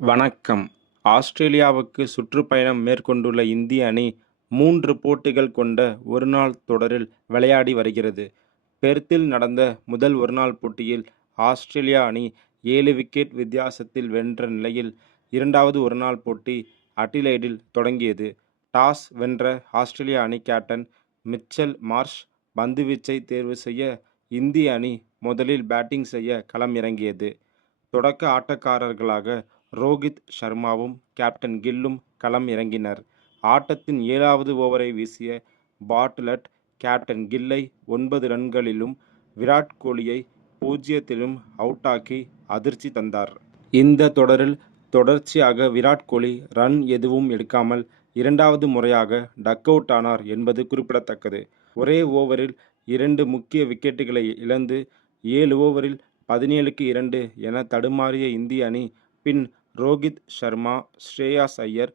வணக்கம். ஆஸ்திரேலியாவுக்கு சுற்றுப்பயணம் மேற்கொண்டுள்ள இந்திய அணி 3 போட்டிகள் கொண்ட ஒருநாள் தொடரில் விளையாடி வருகிறது. பெர்த்தில் நடந்த முதல் ஒருநாள் போட்டியில் ஆஸ்திரேலியா அணி 7 விக்கெட் வித்தியாசத்தில் வென்ற நிலையில், இரண்டாவது ஒருநாள் போட்டி அடிலெய்டில் தொடங்கியது. டாஸ் வென்ற ஆஸ்திரேலிய அணி கேப்டன் மிச்சல் மார்ஷ் பந்துவீச்சை தேர்வு செய்ய, இந்திய அணி முதலில் பேட்டிங் செய்ய களம் இறங்கியது. தொடக்க ஆட்டக்காரர்களாக ரோகித் சர்மாவும் கேப்டன் கில்லும் களம் இறங்கினர். ஆட்டத்தின் 7வது ஓவரை வீசிய பார்ட்லட் கேப்டன் கில்லை 9 ரன்களிலும், விராட் கோலியை 0லும் அவுட்டாக்கி அதிர்ச்சி தந்தார். இந்த தொடரில் தொடர்ச்சியாக விராட் கோலி ரன் எதுவும் எடுக்காமல் இரண்டாவது முறையாக டக் அவுட் ஆனார் என்பது குறிப்பிடத்தக்கது. ஒரே ஓவரில் 2 முக்கிய விக்கெட்டுகளை இழந்து 7 ஓவரில் 17க்கு 2 என தடுமாறிய இந்திய அணி பின் ரோகித் சர்மா, ஸ்ரேயாஸ் ஐயர்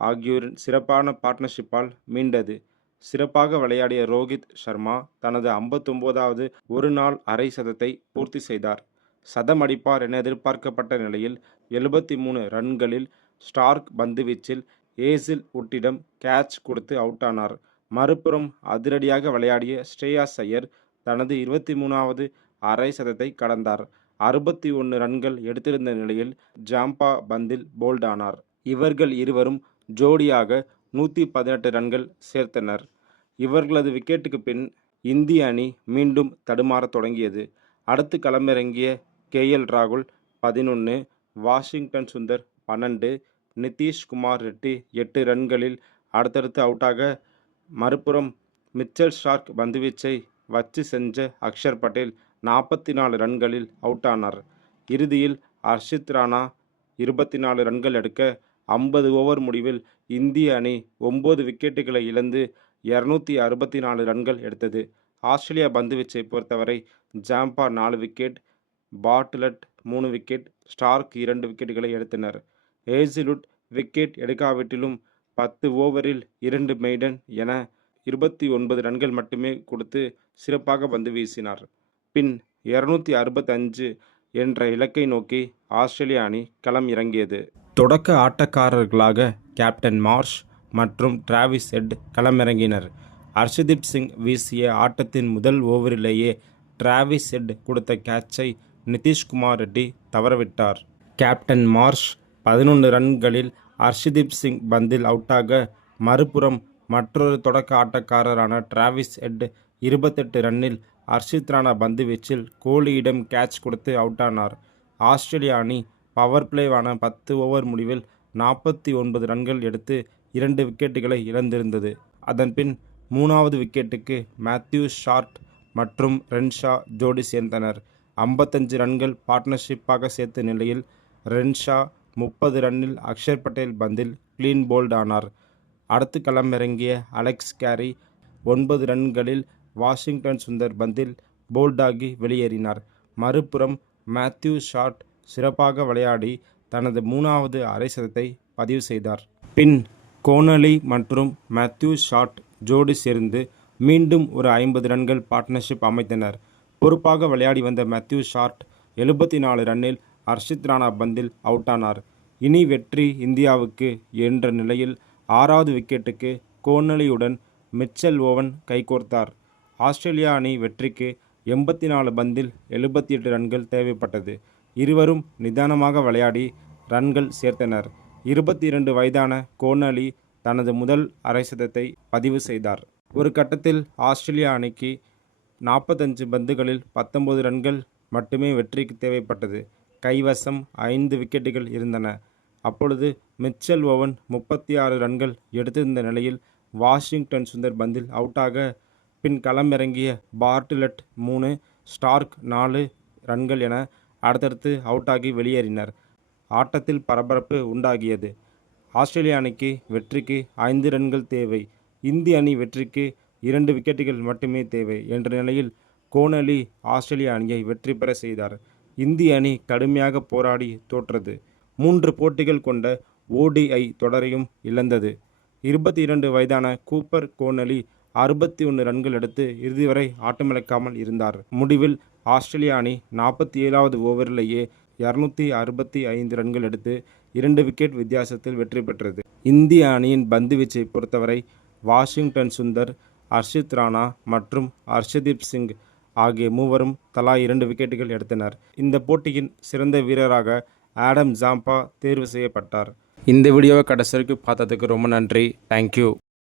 ஆகியோரின் சிறப்பான பார்ட்னர்ஷிப்பால் மீண்டது. சிறப்பாக விளையாடிய ரோகித் சர்மா தனது 59வது ஒருநாள் அரை சதத்தை பூர்த்தி செய்தார். சதம் அடிப்பார் என எதிர்பார்க்கப்பட்ட நிலையில் 73 ரன்களில் ஸ்டார்க் பந்துவீச்சில் ஏசில் வுட்டிடம் கேட்ச் கொடுத்து அவுட்டானார். மறுபுறம் அதிரடியாக விளையாடிய ஸ்ரேயாஸ் ஐயர் தனது 23வது அரை சதத்தை கடந்தார். 61 ரன்கள் எடுத்திருந்த நிலையில் ஜாம்பா பந்தில் போல்ட் ஆனார். இவர்கள் இருவரும் ஜோடியாக 118 ரன்கள் சேர்த்தனர். இவர்களது விக்கெட்டுக்கு பின் இந்திய அணி மீண்டும் தடுமாறத் தொடங்கியது. அடுத்து களமிறங்கிய ராகுல் 11, வாஷிங்டன் சுந்தர் 12, நிதிஷ் குமார் ரெட்டி 8 ரன்களில் அடுத்தடுத்து அவுட்டாக, மறுபுறம் மிச்சல் ஸ்டார்க் பந்துவீச்சை வச்சு செஞ்ச அக்ஷர் பட்டேல் 44 ரன்களில் அவுட்டானார். இறுதியில் ஹர்ஷித் ராணா 24 ரன்கள் எடுக்க, 50 ஓவர் முடிவில் இந்திய அணி 9 விக்கெட்டுகளை இழந்து 264 ரன்கள் எடுத்தது. ஆஸ்திரேலியா பந்துவீச்சை பொறுத்தவரை ஜாம்பா 4 விக்கெட், பார்ட்லட் 3 விக்கெட், ஸ்டார்க் 2 விக்கெட்டுகளை எடுத்தனர். ஹேசில்வுட் விக்கெட் எடுக்காவிட்டிலும் 10 ஓவரில் 2 மெய்டன் என 29 ரன்கள் மட்டுமே கொடுத்து சிறப்பாக பந்து வீசினார். பின் 265 என்ற இலக்கை நோக்கி ஆஸ்திரேலிய அணி களம் இறங்கியது. தொடக்க ஆட்டக்காரர்களாக கேப்டன் மார்ஷ் மற்றும் டிராவிஸ் ஹெட் களமிறங்கினர். ஹர்ஷ்தீப் சிங் வீசிய ஆட்டத்தின் முதல் ஓவரிலேயே டிராவிஸ் ஹெட் கொடுத்த கேட்சை நிதிஷ்குமார் ரெட்டி தவறவிட்டார். கேப்டன் மார்ஷ் 11 ரன்களில் ஹர்ஷ்தீப் சிங் பந்தில் அவுட்டாக, மறுபுறம் மற்றொரு தொடக்க ஆட்டக்காரரான டிராவிஸ் ஹெட் 28 ரன்னில் ஹர்ஷித் ராணா பந்துவீச்சில் கோலியிடம் கேட்ச் கொடுத்து அவுட்டானார். ஆஸ்திரேலிய அணி பவர் பிளேவான 10 ஓவர் முடிவில் 49 ரன்கள் எடுத்து 2 விக்கெட்டுகளை இழந்திருந்தது. அதன்பின் 3வது விக்கெட்டுக்கு மேத்யூ ஷார்ட் மற்றும் ரென்ஷா ஜோடி சேர்ந்தனர். 55 ரன்கள் பார்ட்னர்ஷிப்பாக சேர்த்த நிலையில் ரென்ஷா 30 ரன்னில் அக்ஷர் பட்டேல் பந்தில் கிளீன் போல்ட் ஆனார். அடுத்து களமிறங்கிய அலெக்ஸ் கேரி 9 ரன்களில் வாஷிங்டன் சுந்தர் பந்தில் போல்டாகி வெளியேறினார். மறுபுறம் மேத்யூ ஷார்ட் சிறப்பாக விளையாடி தனது 3வது அரை சதத்தை பதிவு செய்தார். பின் கோனலி மற்றும் மேத்யூ ஷார்ட் ஜோடி சேர்ந்து மீண்டும் ஒரு 50 ரன்கள் பார்ட்னர்ஷிப் அமைத்தனர். பொறுப்பாக விளையாடி வந்த மேத்யூ ஷார்ட் 74 ரன்னில் ஹர்ஷித் ராணா பந்தில் அவுட்டானார். இனி வெற்றி இந்தியாவுக்கு என்ற நிலையில் 6வது விக்கெட்டுக்கு கோனலியுடன் மிச்சல் ஓவன் கைகோர்த்தார். ஆஸ்திரேலியா அணி வெற்றிக்கு 84 பந்தில் 78 ரன்கள் தேவைப்பட்டது. இருவரும் நிதானமாக விளையாடி ரன்கள் சேர்த்தனர். 22 வயதான கோனலி தனது முதல் அரை சதத்தை பதிவு செய்தார். ஒரு கட்டத்தில் ஆஸ்திரேலியா அணிக்கு 45 பந்துகளில் 19 ரன்கள் மட்டுமே வெற்றிக்கு தேவைப்பட்டது. கைவசம் 5 விக்கெட்டுகள் இருந்தன. அப்பொழுது மிச்சல் ஓவன் 36 ரன்கள் எடுத்திருந்த நிலையில் வாஷிங்டன் சுந்தர் பந்தில் அவுட்டாக, பின் களமிறங்கிய பார்ட்லட் 3, ஸ்டார்க் 4 ரன்கள் என அடுத்தடுத்து அவுட்டாகி வெளியேறினர். ஆட்டத்தில் பரபரப்பு உண்டாகியது. ஆஸ்திரேலிய அணிக்கு வெற்றிக்கு 5 ரன்கள் தேவை, இந்திய அணி வெற்றிக்கு 2 விக்கெட்டுகள் மட்டுமே தேவை என்ற நிலையில் கோனலி ஆஸ்திரேலிய அணியை வெற்றி பெற செய்தார். இந்திய அணி கடுமையாக போராடி தோற்றது. 3 போட்டிகள் கொண்ட ODI தொடரையும் இழந்தது. 22 வயதான கூப்பர் கோனலி 61 ரன்கள் எடுத்து இறுதி வரை ஆட்டமிழக்காமல் இருந்தார். முடிவில் ஆஸ்திரேலிய அணி 47வது ஓவரிலேயே 265 ரன்கள் எடுத்து 2 விக்கெட் வித்தியாசத்தில் வெற்றி பெற்றது. இந்திய அணியின் பந்துவீச்சை பொறுத்தவரை வாஷிங்டன் சுந்தர், ஹர்ஷித் ராணா மற்றும் ஹர்ஷதீப் சிங் ஆகிய மூவரும் தலா 2 விக்கெட்டுகள் எடுத்தனர். இந்த போட்டியின் சிறந்த வீரராக ஆடம் ஜாம்பா தேர்வு செய்யப்பட்டார். இந்த வீடியோவை கடைசி வரைக்கும் பார்த்ததுக்கு ரொம்ப நன்றி. தேங்க்யூ.